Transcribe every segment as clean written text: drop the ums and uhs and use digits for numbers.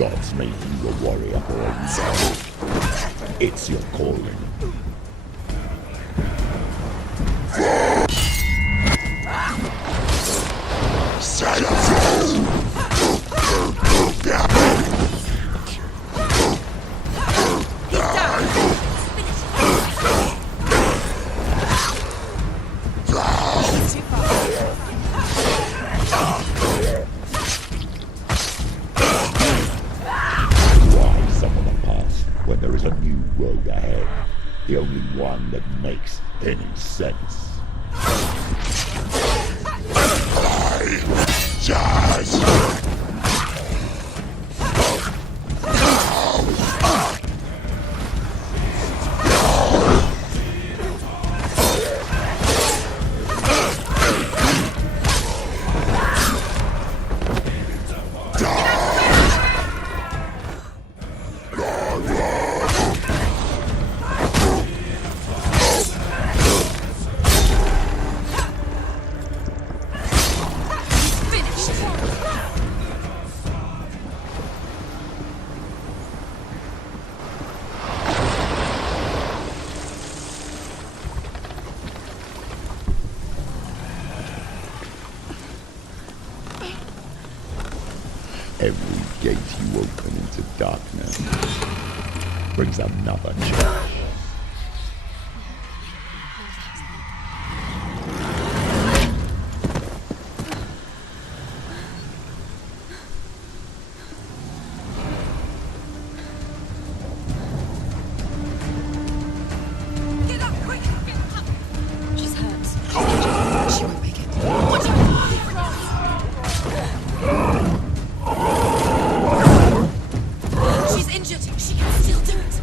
gods made you a warrior for a reason. It's your calling. The only one that makes any sense. Every gate you open into darkness brings another change. Get up, quick! She's hurt. She won't make it. Watch out! She's injured. She can still do it.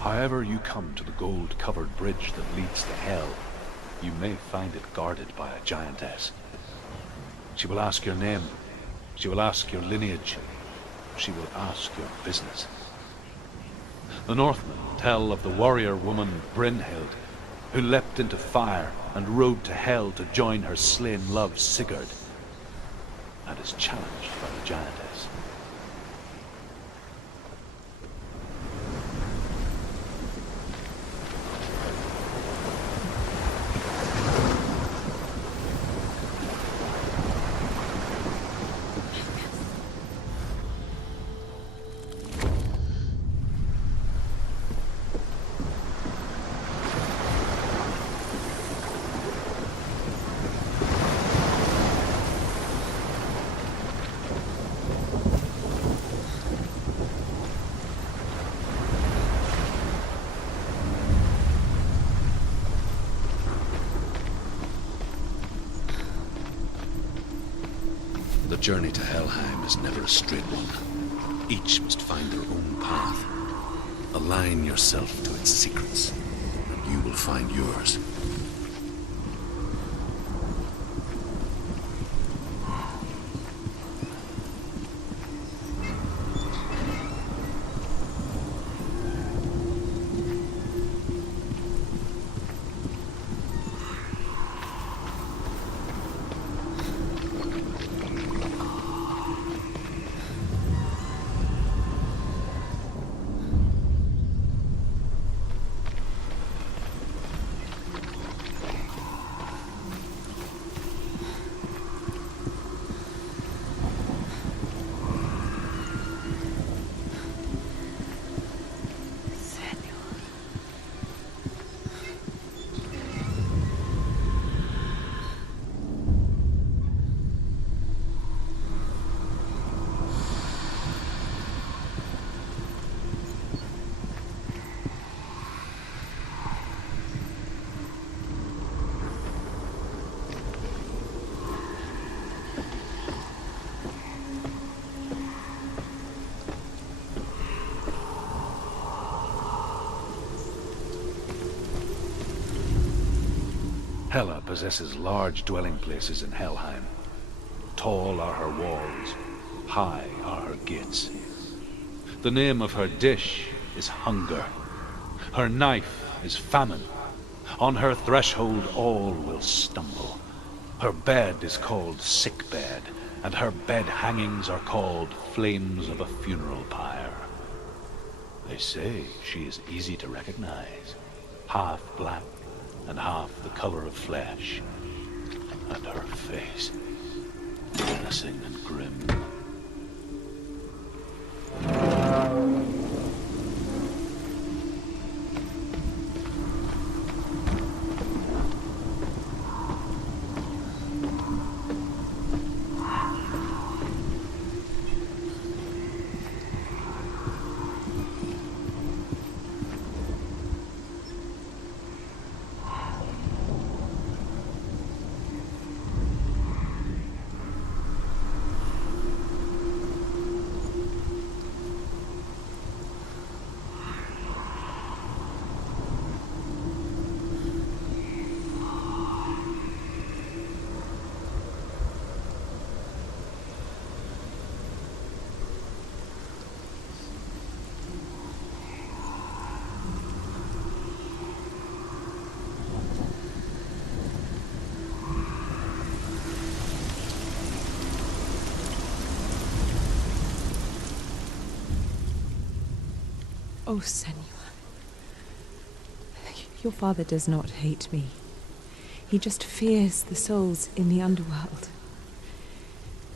However you come to the gold-covered bridge that leads to hell, you may find it guarded by a giantess. She will ask your name, she will ask your lineage, she will ask your business. The Northmen tell of the warrior woman Brynhild, who leapt into fire and rode to hell to join her slain love Sigurd, and is challenged by the giantess. journey to Helheim is never a straight one. Each must find their own path. Align yourself to its secrets, and you will find yours. Hela possesses large dwelling places in Helheim. Tall are her walls, high are her gates. The name of her dish is hunger. Her knife is famine. On her threshold all will stumble. Her bed is called sick bed, and her bed hangings are called flames of a funeral pyre. They say she is easy to recognize, half black and half the color of flesh, and her face, menacing and grim. Oh, Senua. Your father does not hate me. He just fears the souls in the underworld.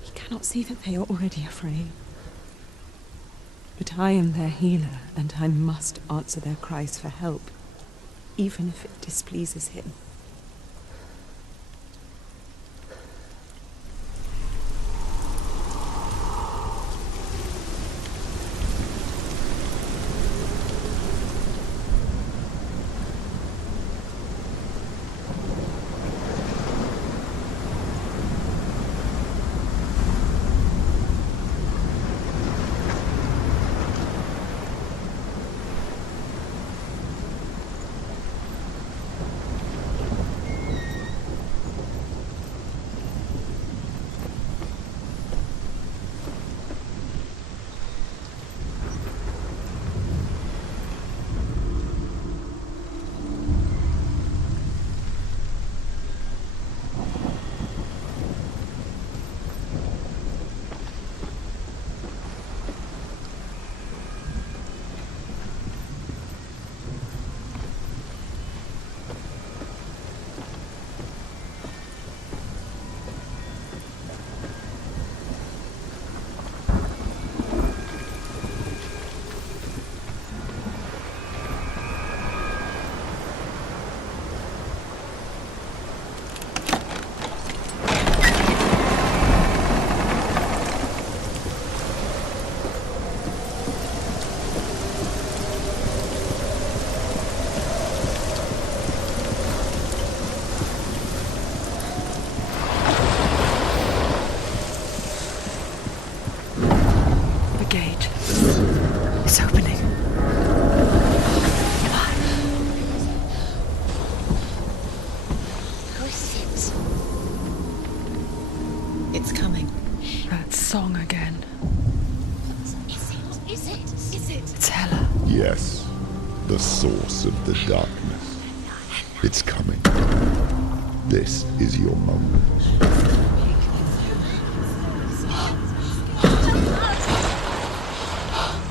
He cannot see that they are already afraid. But I am their healer, and I must answer their cries for help, even if it displeases him. The source of the darkness. It's coming. This is your moment.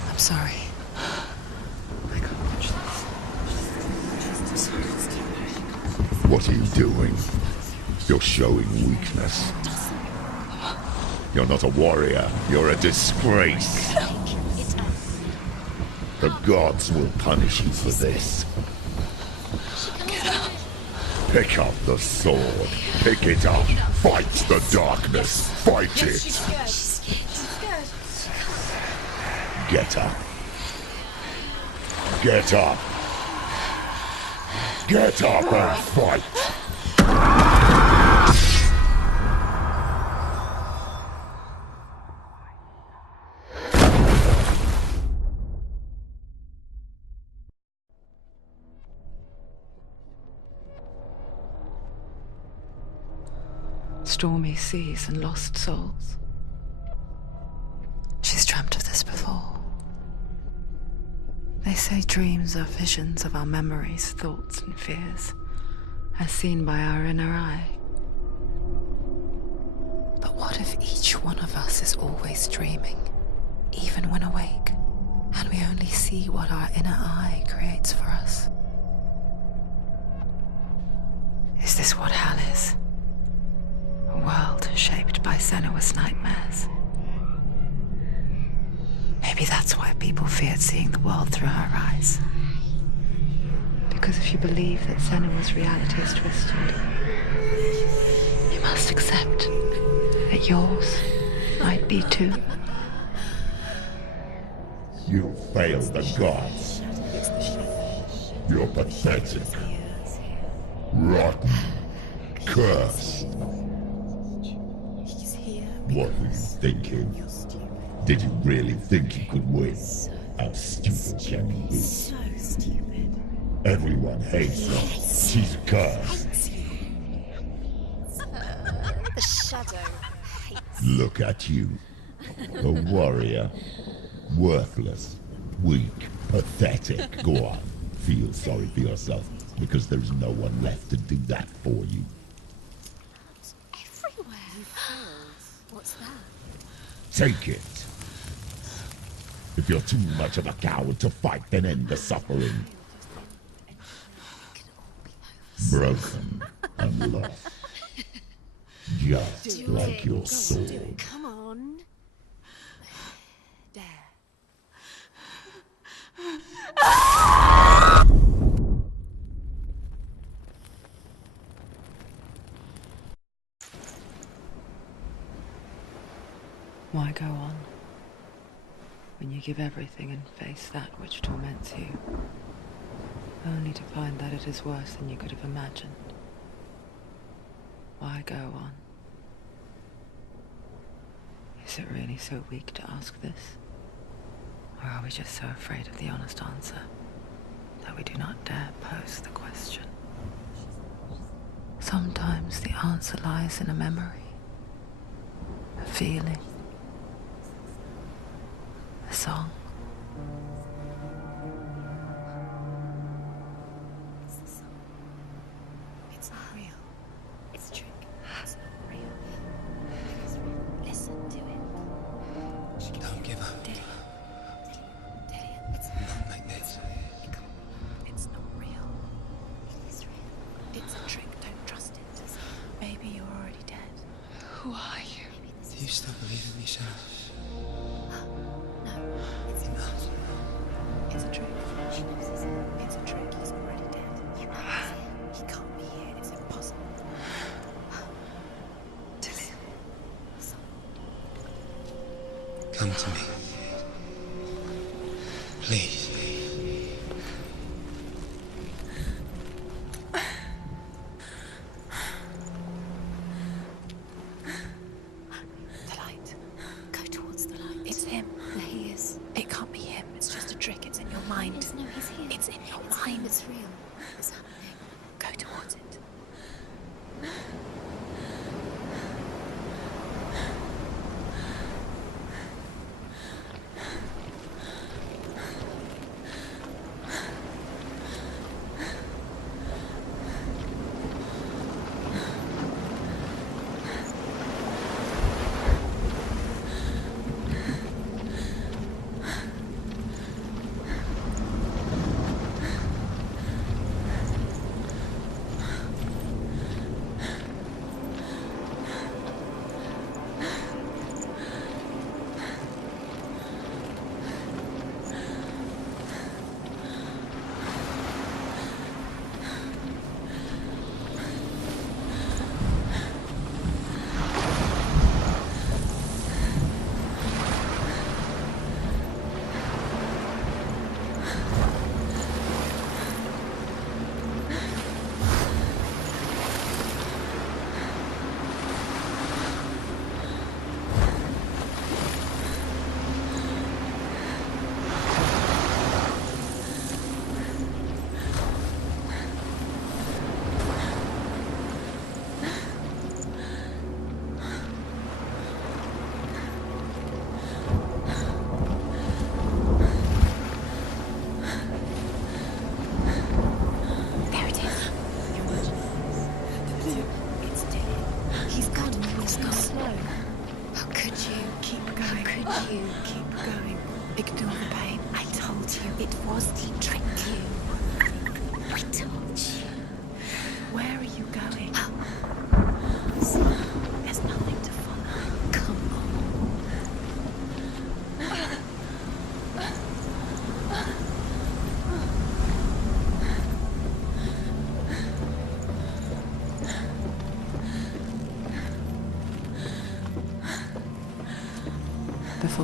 I'm sorry. I can't watch this. What are you doing? You're showing weakness. You're not a warrior. You're a disgrace. The gods will punish you for this. Pick up the sword. Pick it up. Fight the darkness. Fight it. She's scared. Get up. Get up. Get up and fight. Stormy seas and lost souls. She's dreamt of this before. They say dreams are visions of our memories, thoughts and fears, as seen by our inner eye. But what if each one of us is always dreaming, even when awake, and we only see what our inner eye creates for us? Is this what hell is? A world shaped by Senua's nightmares. Maybe that's why people feared seeing the world through her eyes. Because if you believe that Senua's reality is twisted, you must accept that yours might be too. You failed the gods. You're pathetic. Rotten. Cursed. What were you thinking? Did you really think you could win? How stupid can you be? So stupid. Everyone hates her. She's cursed. The shadow hates. Look at you. A warrior. Worthless. Weak. Pathetic. Go on. Feel sorry for yourself, because there's no one left to do that for you. Everywhere. You failed. What's that? Take it. If you're too much of a coward to fight, then end the suffering. Broken and lost. Just like your sword. Come on. Dare. Why go on when you give everything and face that which torments you, only to find that it is worse than you could have imagined? Why go on? Is it really so weak to ask this? Or are we just so afraid of the honest answer that we do not dare pose the question? Sometimes the answer lies in a memory, a feeling, a song. It's the song. It's not real. It's a trick. It's not real. It's real. Listen to it. Don't give up. Did it? It's Not like this. It's not real. It is real. It's a trick. Don't trust it. Maybe you're already dead. Who are you? Maybe this Do you still believe in me, Shadow? No, it's not. It's a trick. She knows it's him. It's a trick. He's already dead. You know it's him. He can't be here. It's impossible. Tilly. Come to me. Please. The light. Go towards the light. It's him. There he is. It can't be him. It's just a trick. It's in your mind. No, he's here. It's in your mind. It's real. It's happening. Go towards it.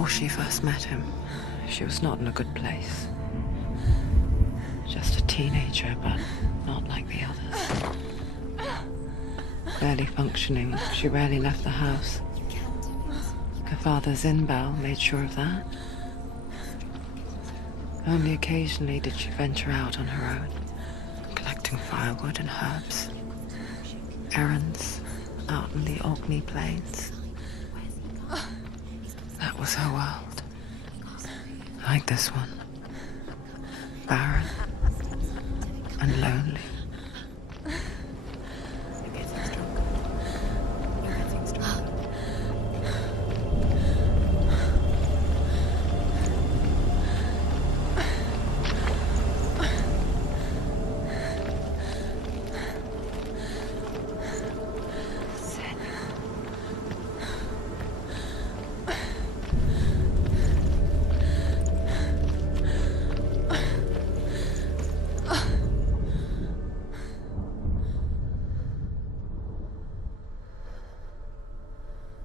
Before she first met him, she was not in a good place. Just a teenager, but not like the others. Barely functioning, she rarely left the house. Her father's in-bell made sure of that. Only occasionally did she venture out on her own, collecting firewood and herbs. Errands out in the Orkney Plains. That was her world. Like this one. Barren and lonely.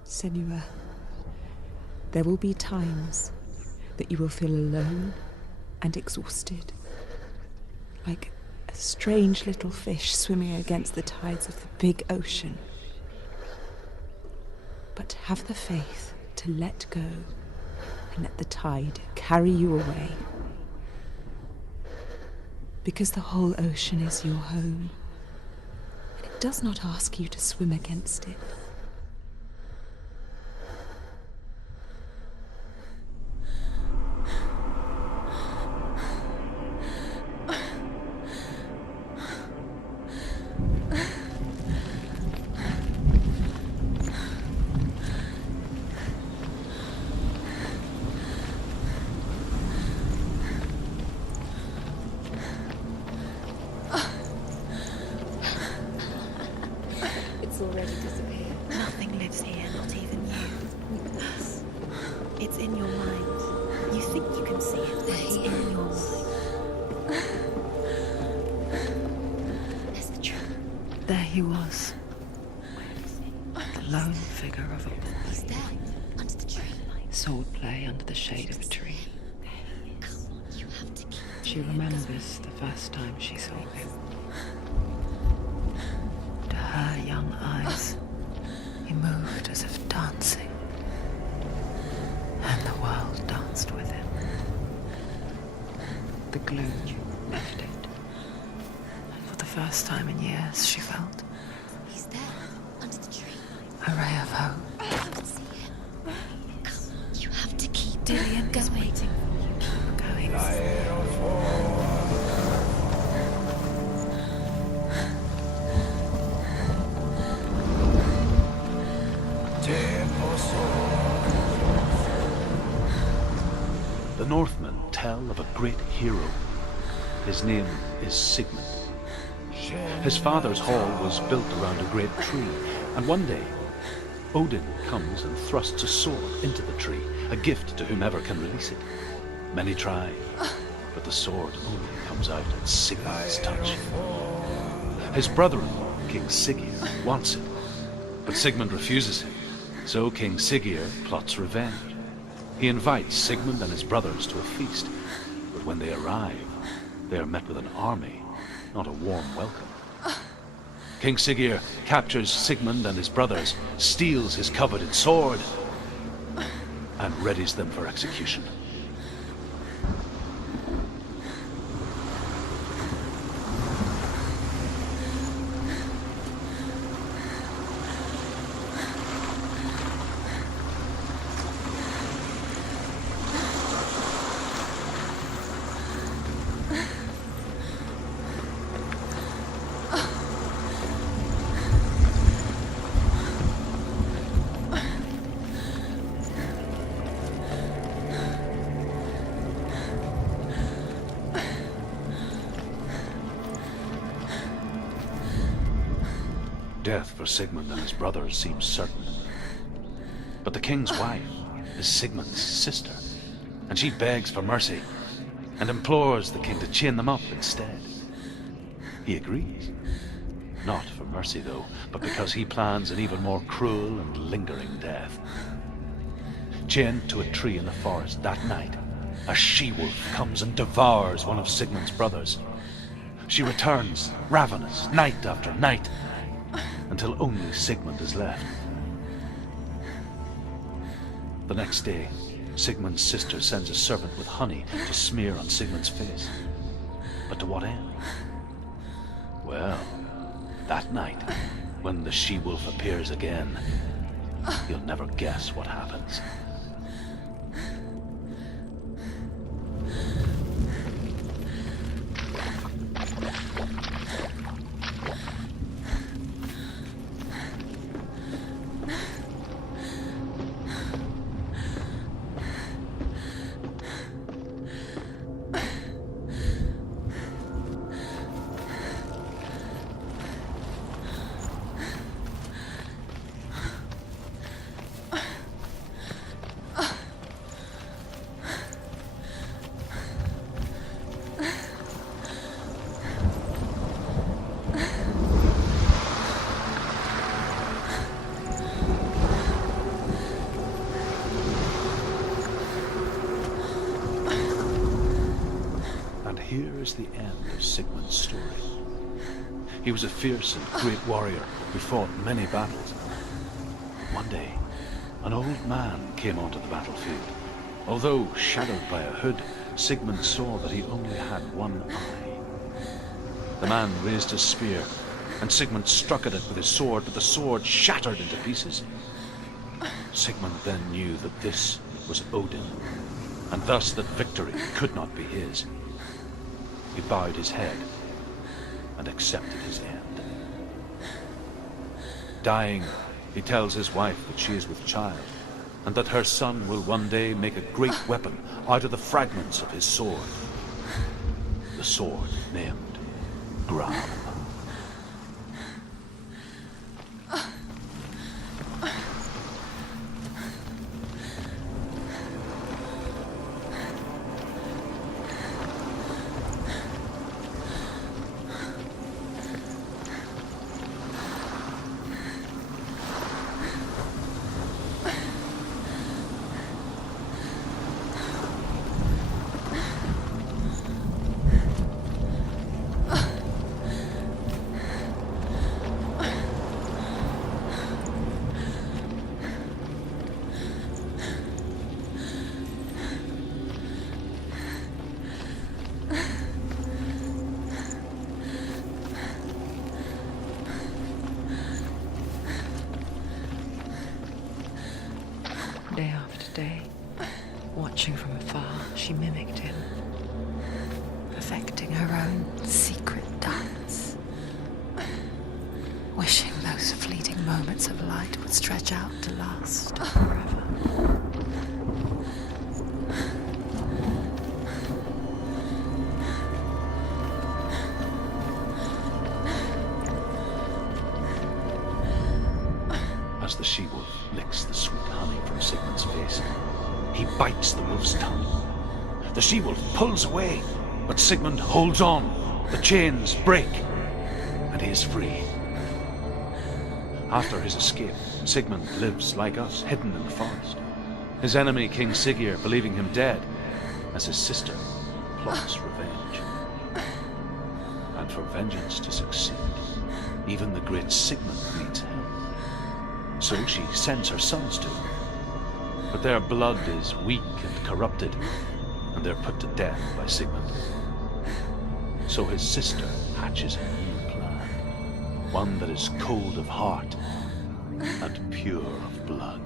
Senua, there will be times that you will feel alone and exhausted, like a strange little fish swimming against the tides of the big ocean. But have the faith to let go and let the tide carry you away. Because the whole ocean is your home, and it does not ask you to swim against it. Already disappeared. Nothing lives here, not even you. Us. It's in your mind. You think you can see it, but it's in your mind. There's the truth. There he was. The lone figure of a boy. He's there, under the tree. Sword play under the shade of a tree. You have to keep. She remembers the first time she saw him. To her young eyes, he moved as if dancing, and the world danced with him. The gloom lifted, and for the first time in years, she felt He's there, under the tree. a ray of hope. I can't see him. You have to keep. Dillian is waiting for you. Keep going. The Northmen tell of a great hero. His name is Sigmund. His father's hall was built around a great tree, and one day, Odin comes and thrusts a sword into the tree, a gift to whomever can release it. Many try, but the sword only comes out at Sigmund's touch. His brother-in-law, King Siggeir, wants it, but Sigmund refuses him, so King Siggeir plots revenge. He invites Sigmund and his brothers to a feast, but when they arrive, they are met with an army, not a warm welcome. King Siggeir captures Sigmund and his brothers, steals his coveted sword, and readies them for execution. Death for Sigmund and his brothers seems certain. But the king's wife is Sigmund's sister, and she begs for mercy and implores the king to chain them up instead. He agrees. Not for mercy, though, but because he plans an even more cruel and lingering death. Chained to a tree in the forest that night, a she-wolf comes and devours one of Sigmund's brothers. She returns, ravenous, night after night, until only Sigmund is left. The next day, Sigmund's sister sends a servant with honey to smear on Sigmund's face. But to what end? Well, that night, when the she-wolf appears again, you'll never guess what happens. Here is the end of Sigmund's story. He was a fierce and great warrior who fought many battles. One day, an old man came onto the battlefield. Although shadowed by a hood, Sigmund saw that he only had one eye. The man raised his spear, and Sigmund struck at it with his sword, but the sword shattered into pieces. Sigmund then knew that this was Odin, and thus that victory could not be his. He bowed his head and accepted his end. Dying, he tells his wife that she is with child, and that her son will one day make a great weapon out of the fragments of his sword. The sword named Gram. Day after day, watching from afar, she mimicked him, perfecting her own secret dance, wishing those fleeting moments of light would stretch out to last forever. As the she-wolf licks the sweet honey from Sigmund's face, he bites the wolf's tongue. The she-wolf pulls away, but Sigmund holds on. The chains break, and he is free. After his escape, Sigmund lives like us, hidden in the forest. His enemy, King Siggeir, believing him dead, as his sister plots revenge. And for vengeance to succeed, even the great Sigmund needs help. So she sends her sons to him. But their blood is weak and corrupted, and they're put to death by Sigmund. So his sister hatches a new plan, one that is cold of heart and pure of blood.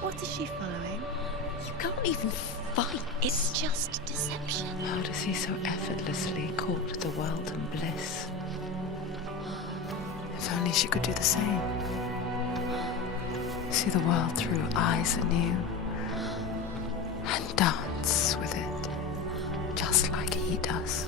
What is she following? You can't even fight. It's just deception. How does he so effortlessly court the world and bliss? If only she could do the same. see the world through eyes anew and dance with it, just like he does.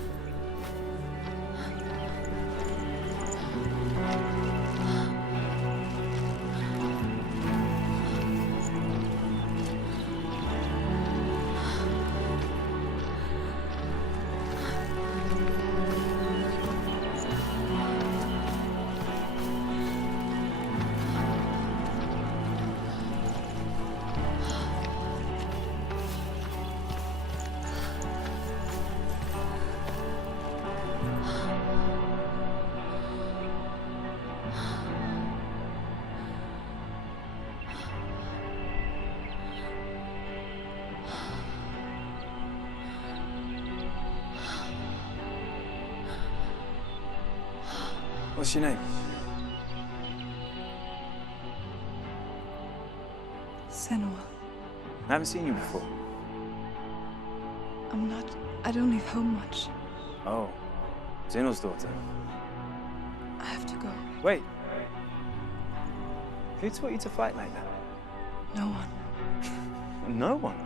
What's your name? Senua. I haven't seen you before. I don't leave home much. Oh, Zenua's daughter. I have to go. Wait. Who taught you to fight like that? No one. No one?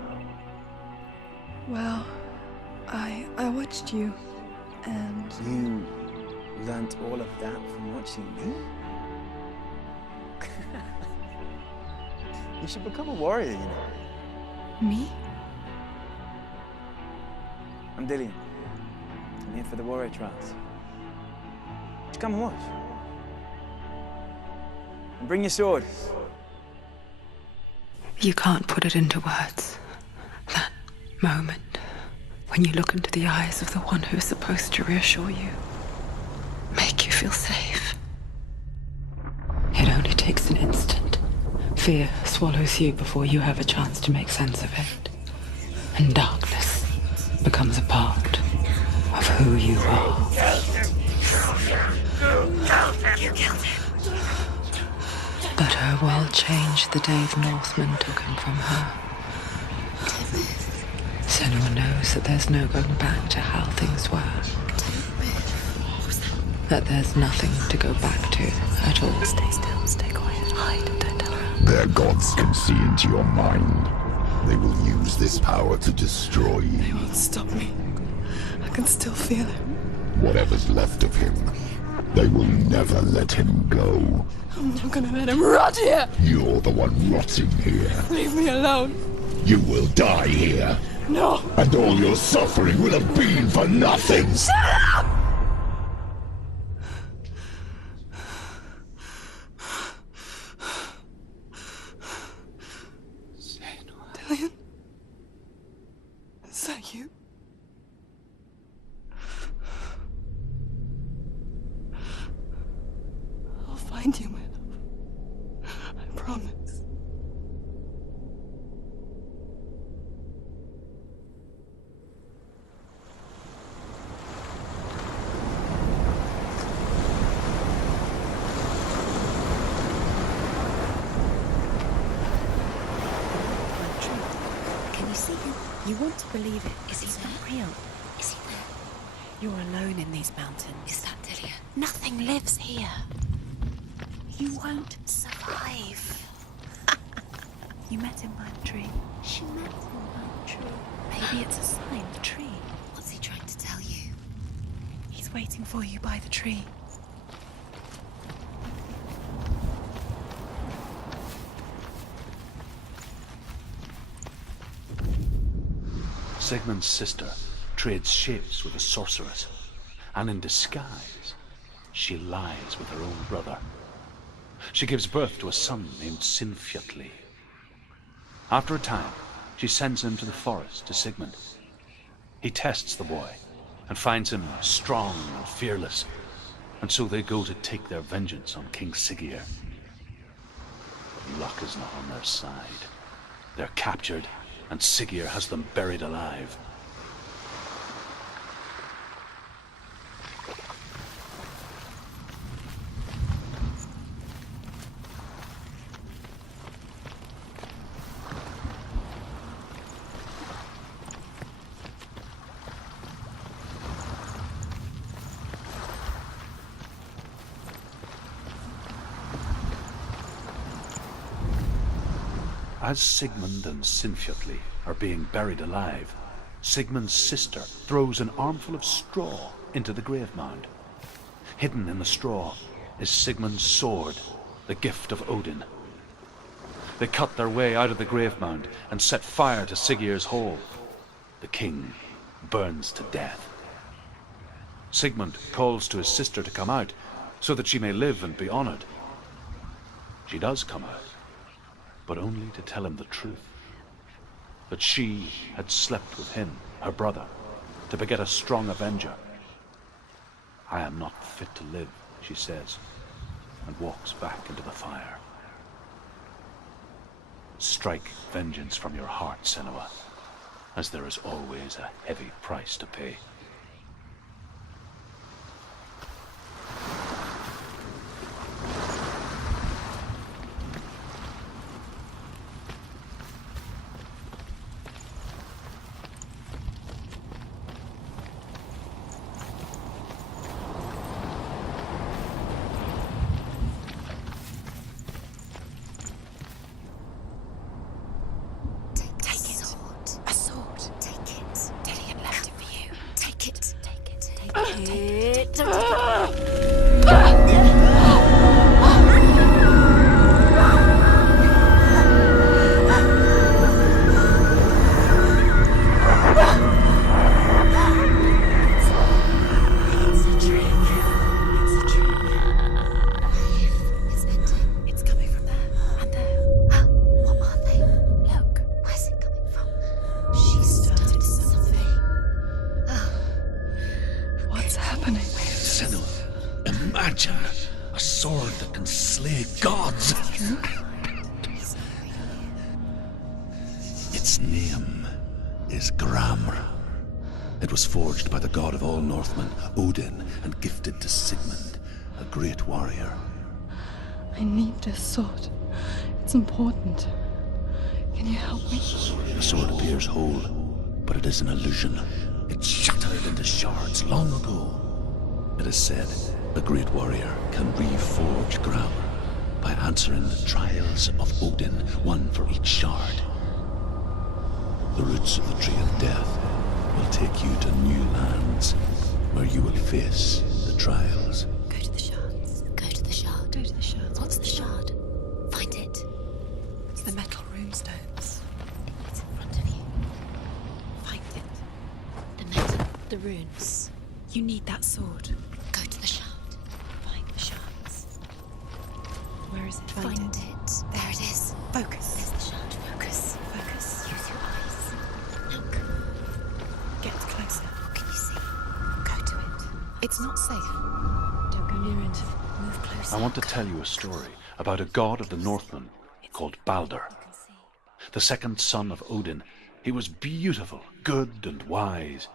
Well, I watched you, and You learnt all of that from watching me? You should become a warrior, you know. me? I'm Dillian. I'm here for the warrior trials. Just come and watch. And bring your sword. You can't put it into words. That moment when you look into the eyes of the one who's supposed to reassure you, make you feel safe. It only takes an instant. Fear swallows you before you have a chance to make sense of it. And darkness becomes a part of who you are. You killed him. But her world changed the day the Northmen took him from her. Senua knows that there's no going back to how things were. That there's nothing to go back to at all. Stay still, stay quiet, hide, and don't tell her. Their gods can see into your mind. They will use this power to destroy They you. won't stop me. I can still feel it. Whatever's left of him, they will never let him go. I'm not gonna let him rot here. You're the one rotting here. Leave me alone. You will die here. No. And all your suffering will have been for nothing. Dillian? Is that you? I'll find you, my love. I promise. Can you see him? You want to believe it. Is he not real? Is he there? You're alone in these mountains. Is that Dillian? Nothing lives here. You won't survive. You met him by the tree. She met him by the tree. Maybe it's a sign, the tree. What's he trying to tell you? He's waiting for you by the tree. Sigmund's sister trades shapes with a sorceress, and in disguise, she lies with her own brother. She gives birth to a son named Sinfjotli. After a time, she sends him to the forest to Sigmund. He tests the boy and finds him strong and fearless, and so they go to take their vengeance on King Siggeir. But luck is not on their side. They're captured, and Siggeir has them buried alive. As Sigmund and Sinfjotli are being buried alive, Sigmund's sister throws an armful of straw into the grave mound. Hidden in the straw is Sigmund's sword, the gift of Odin. They cut their way out of the grave mound and set fire to Siggeir's hole. The king burns to death. Sigmund calls to his sister to come out so that she may live and be honored. She does come out, but only to tell him the truth. That she had slept with him, her brother, to beget a strong avenger. I am not fit to live, she says, and walks back into the fire. Strike vengeance from your heart, Senua, as there is always a heavy price to pay. Its name is Gramr. It was forged by the god of all Northmen, Odin, and gifted to Sigmund, a great warrior. I need this sword. It's important. Can you help me? The sword appears whole, but it is an illusion. It shattered into shards long ago. It is said a great warrior can reforge Gramr by answering the trials of Odin, one for each shard. The roots of the Tree of Death will take you to new lands where you will face the trials. Go to the shards. Go to the shard. Go to the shards. What's the shard? Find it. It's the metal runestones. It's in front of you. Find it. The metal. The runes. You need that sword. Go to the shard. Find the shards. Where is it? Find it. There it is. Focus. There's the shard. Focus. Focus. Use your eyes. Look. Get closer. Can you see? Go to it. It's not safe. Don't go near it. Move closer. I want to tell you a story about a god of the Northmen called Balder. The second son of Odin. He was beautiful, good, and wise.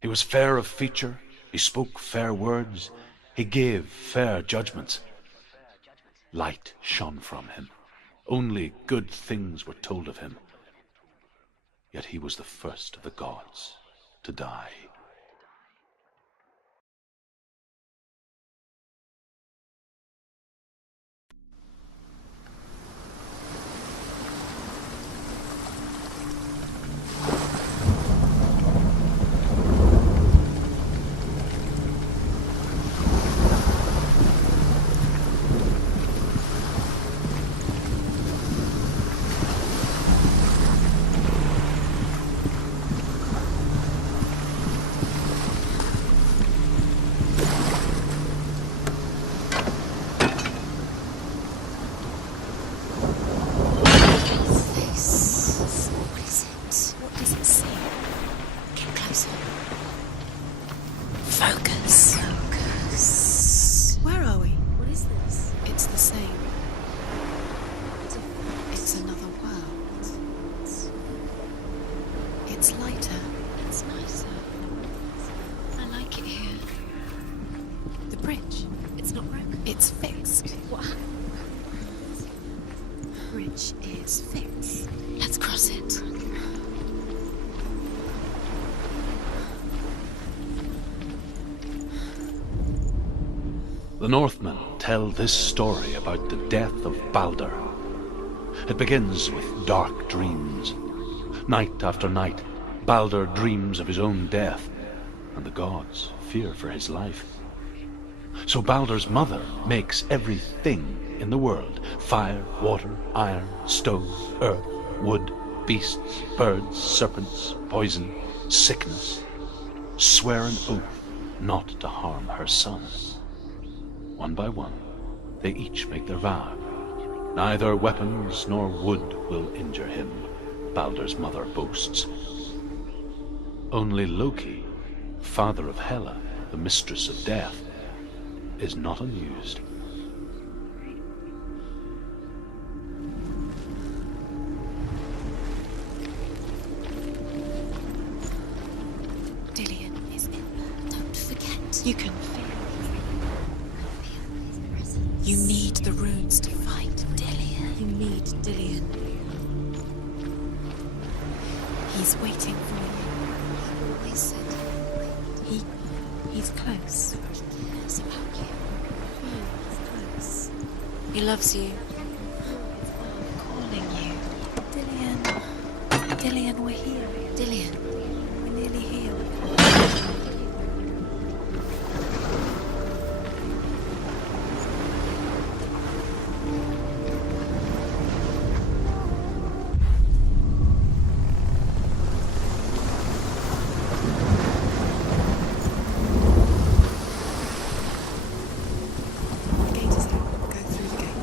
He was fair of feature, he spoke fair words, he gave fair judgments. Light shone from him. Only good things were told of him. Yet he was the first of the gods to die. Focus. Focus. Where are we? What is this? It's the same. It's another world. It's lighter. It's nicer. I like it here. The bridge. It's not broken. It's fixed. What? Bridge is fixed. Let's cross it. The Northmen tell this story about the death of Baldur. It begins with dark dreams. Night after night, Baldur dreams of his own death, and the gods fear for his life. So Baldur's mother makes everything in the world: fire, water, iron, stone, earth, wood, beasts, birds, serpents, poison, sickness, swear an oath not to harm her son. One by one, they each make their vow. Neither weapons nor wood will injure him, Baldur's mother boasts. Only Loki, father of Hela, the mistress of death, is not amused. Dillion is in there. Don't forget. You can feel his presence. You need the runes to fight Dillion. You need Dillion. He's waiting for you. He always said he's close. He cares about you. He's close. He loves you. Calling you. Dillion. Dillion, we're here. Dillion, we're nearly here.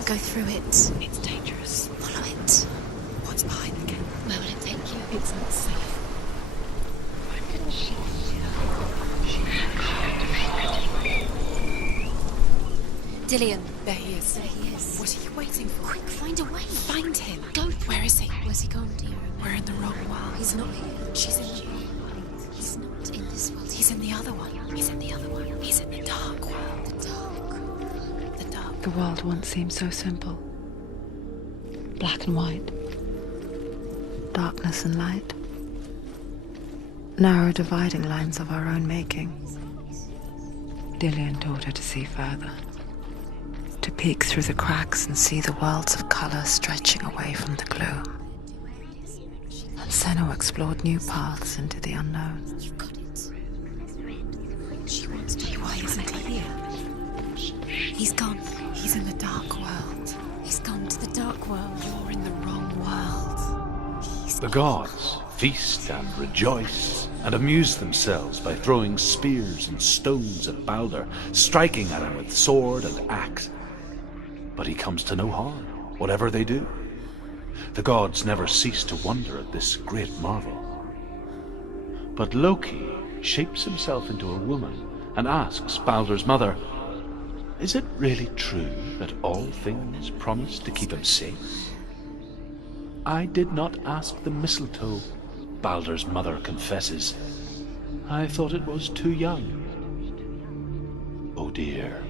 Go through it. It's dangerous. Follow it. What's behind the gate? Where will it take you? It's unsafe. Why didn't she? Dillion. There he is. There he is. What are you waiting for? Quick, find a way. Find him. Go. Where is he? Where's he gone, dear? We're in the wrong world. He's not here. She's in the world. He's not in this world. He's in the other one. He's in the other one. He's in the dark world. The dark. The world once seemed so simple. Black and white. Darkness and light. Narrow dividing lines of our own making. Dillion taught her to see further. To peek through the cracks and see the worlds of color stretching away from the gloom. And Senua explored new paths into the unknown. You've got it. She wants to. Why isn't he here? He's gone. He's in the dark world. He's gone to the dark world. You're in the wrong world. The gods feast and rejoice and amuse themselves by throwing spears and stones at Baldur, striking at him with sword and axe. But he comes to no harm, whatever they do. The gods never cease to wonder at this great marvel. But Loki shapes himself into a woman and asks Baldur's mother, "Is it really true that all things promise to keep him safe?" "I did not ask the mistletoe," Baldur's mother confesses. "I thought it was too young." Oh dear.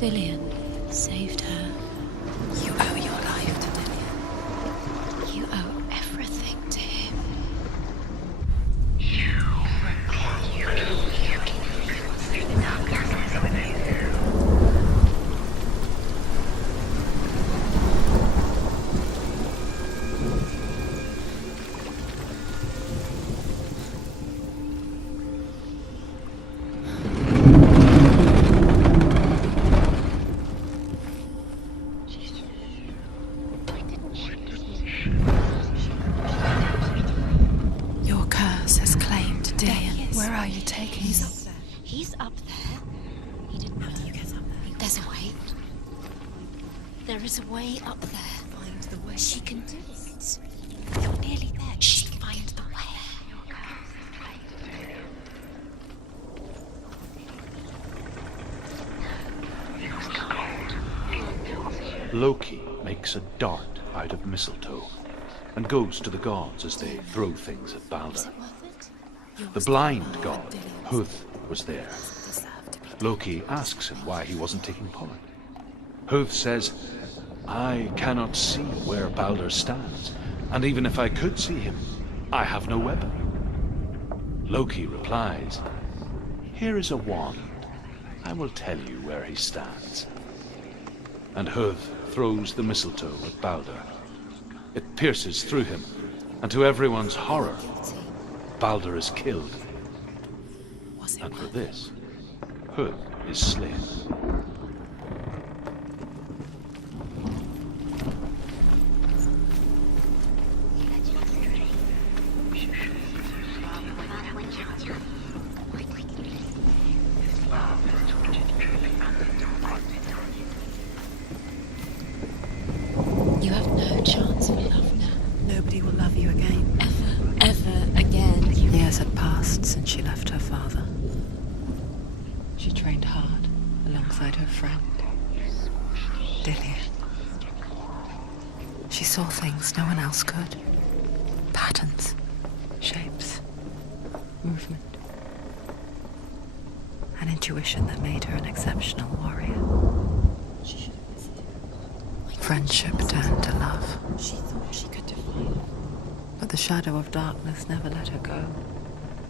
Dillion saved her. You owe your life to Dillion. You owe everything to him. Your curse has claimed Dillion. Where are you taking him? He's up there. He's up there. He didn't. How do you get up there? There's a way. There is a way up there. Find the way. She can do it. You're nearly there. She can find the way. Loki makes a dart out of mistletoe and goes to the gods as they throw things at Balder. The blind god, Huth, was there. Loki asks him why he wasn't taking part. Huth says, "I cannot see where Balder stands, and even if I could see him, I have no weapon." Loki replies, "Here is a wand. I will tell you where he stands." And Huth throws the mistletoe at Balder. It pierces through him, and to everyone's horror, Balder is killed. And for this, Huth is slain. You have no chance of love now. Nobody will love you again. Ever again. Years had passed since she left her father. She trained hard alongside her friend, Dillian. She saw things no one else could. Patterns, shapes, movement. An intuition that made her an exceptional warrior. Friendship turned to love. She thought she could define. But the shadow of darkness never let her go,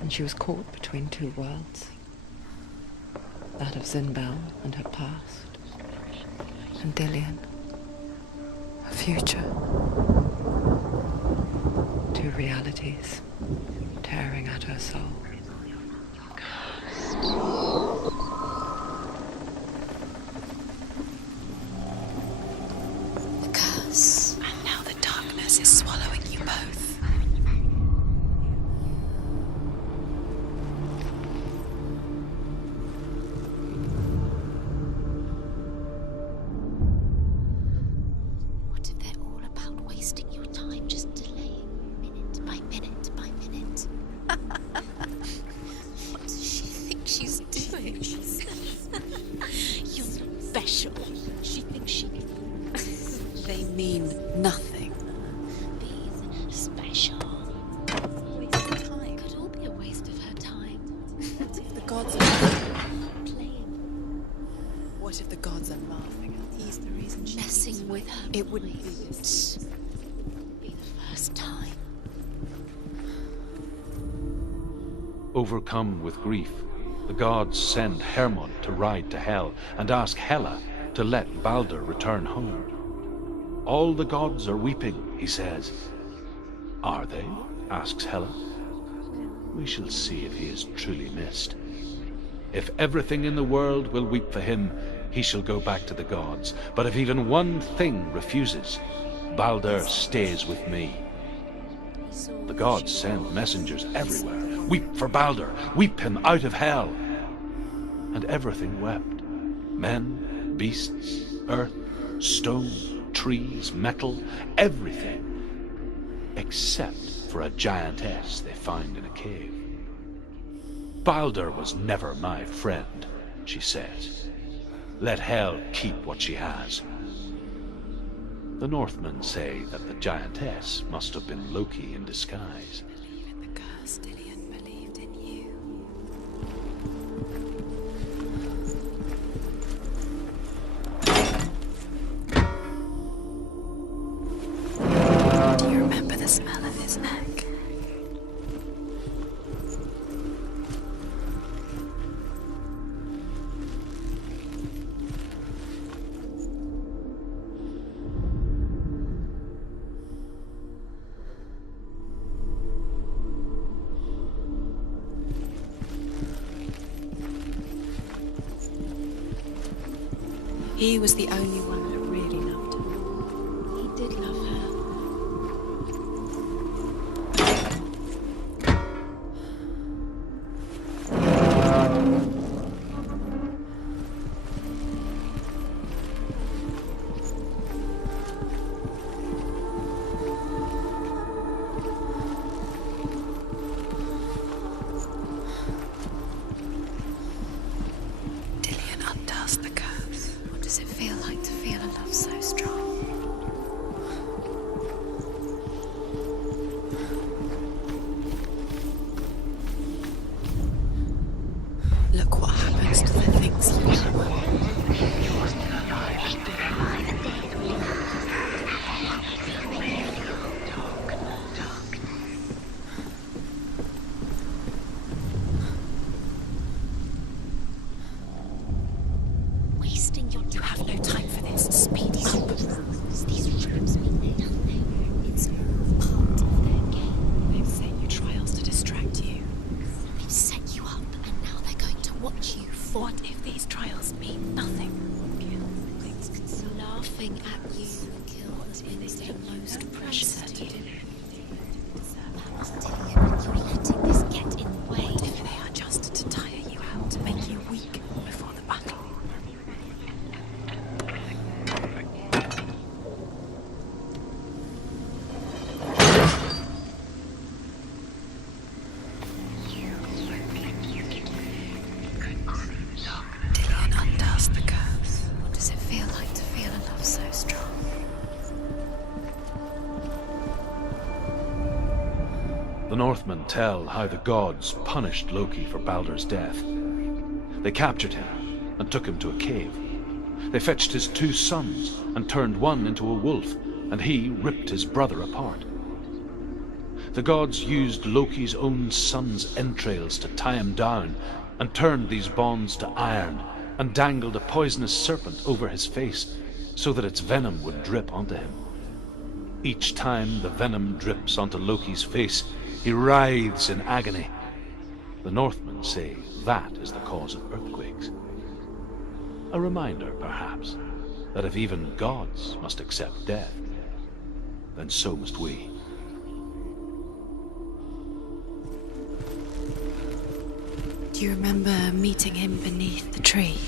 and she was caught between two worlds. That of Zinbel and her past, and Dillian, her future. Two realities tearing at her soul. The curse. And now the darkness is swallowing you both. What if they're all about wasting your time, just delaying minute by minute by minute? What does she think she's doing? You're special. She thinks she can. They mean nothing. Being special. Waste of time. Could all be a waste of her time. What if the gods are Playing, What if the gods are laughing? He's the reason she messing with her. It wouldn't be voice. Be the first time. Overcome with grief, the gods send Hermod to ride to Hel and ask Hela to let Balder return home. All the gods are weeping, he says. Are they? Asks Hela. We shall see if he is truly missed. If everything in the world will weep for him, he shall go back to the gods. But if even one thing refuses, Balder stays with me. The gods send messengers everywhere. Weep for Balder, weep him out of hell. And everything wept. Men, beasts, earth, stone, trees, metal, everything. Except for a giantess they find in a cave. Balder was never my friend, she says. Let Hel keep what she has. The Northmen say that the giantess must have been Loki in disguise. Believe in the curse, Dillian believed in you. Do you remember the smell of his neck? He was the only one that really loved her. He did love her. Dillian undoes the curse. What does it feel like to feel a love so strong? trials mean nothing. Laughing at you killed things that are most precious to you. You're letting this get in the way. If they are just to tire you out, to make you weak before the battle. Dillion undoes the curse. What does it feel like to feel a love so strong? The Northmen tell how the gods punished Loki for Baldur's death. They captured him and took him to a cave. They fetched his 2 sons and turned one into a wolf, and he ripped his brother apart. The gods used Loki's own son's entrails to tie him down and turned these bonds to iron and dangled a poisonous serpent over his face so that its venom would drip onto him. Each time the venom drips onto Loki's face, he writhes in agony. The Northmen say that is the cause of earthquakes. A reminder, perhaps, that if even gods must accept death, then so must we. Do you remember meeting him beneath the tree?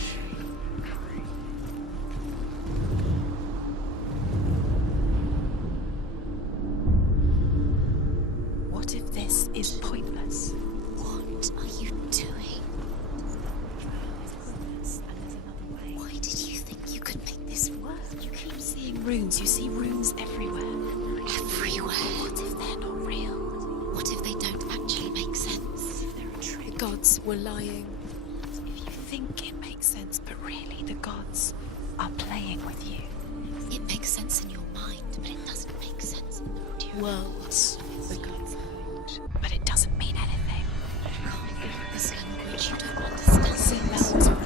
What if this is pointless? What are you doing? Why did you think you could make this work? You keep seeing runes. You see runes everywhere. Everywhere? What if they're not real? What if they don't actually make sense? The gods were lying. If you think it makes sense, but really the gods are playing with you. It makes sense in your mind, but it doesn't make sense in the real world. The gods but it doesn't mean anything. This language you don't understand. Say that.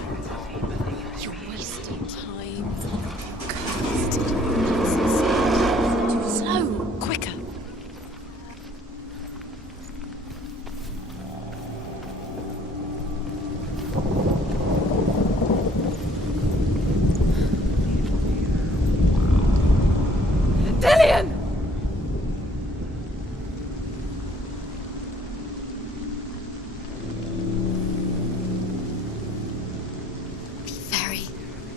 You're wasting time. Cursed. Too slow. Quicker. Dillion!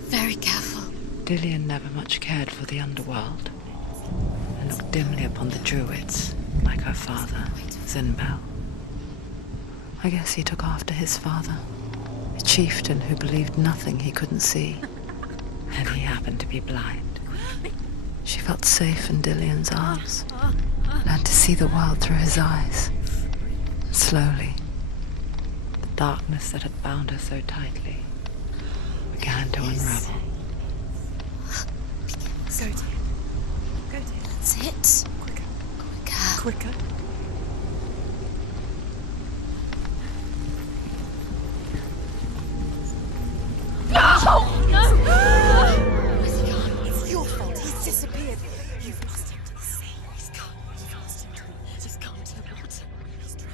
Very careful. Dillion never much cared for the underworld, and looked dimly upon the druids, like her father, Zinbel. I guess he took after his father, a chieftain who believed nothing he couldn't see, and he happened to be blind. She felt safe in Dillion's arms, learned to see the world through his eyes. Slowly, the darkness that had bound her so tightly began to unravel. Go, dear. Go, dear. That's it. Quicker. Quicker. No! Where's he gone? It's your fault. He's disappeared. You've lost him to the sea. He's gone. You've lost him. Just gone to the water. He's drowned.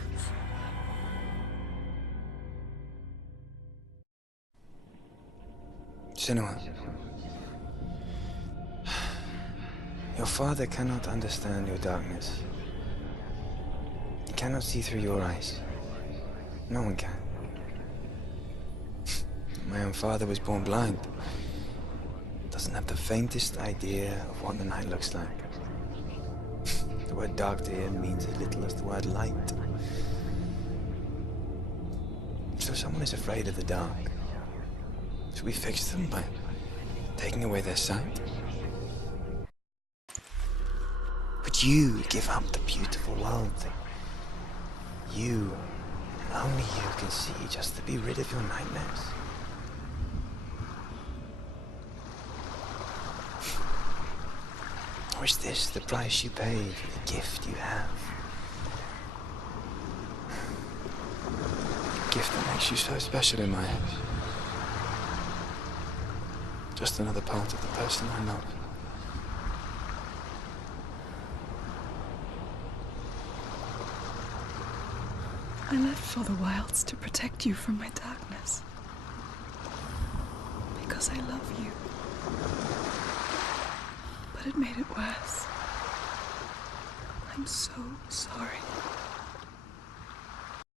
Senua, your father cannot understand your darkness. He cannot see through your eyes. No one can. My own father was born blind. Doesn't have the faintest idea of what the night looks like. The word dark to him means as little as the word light. So someone is afraid of the dark. Should we fix them by taking away their sight? Would you give up the beautiful world that you, and only you, can see just to be rid of your nightmares? Or is this the price you pay for the gift you have? A gift that makes you so special in my eyes. Just another part of the person I love. I left for the wilds to protect you from my darkness. because I love you. But it made it worse. I'm so sorry.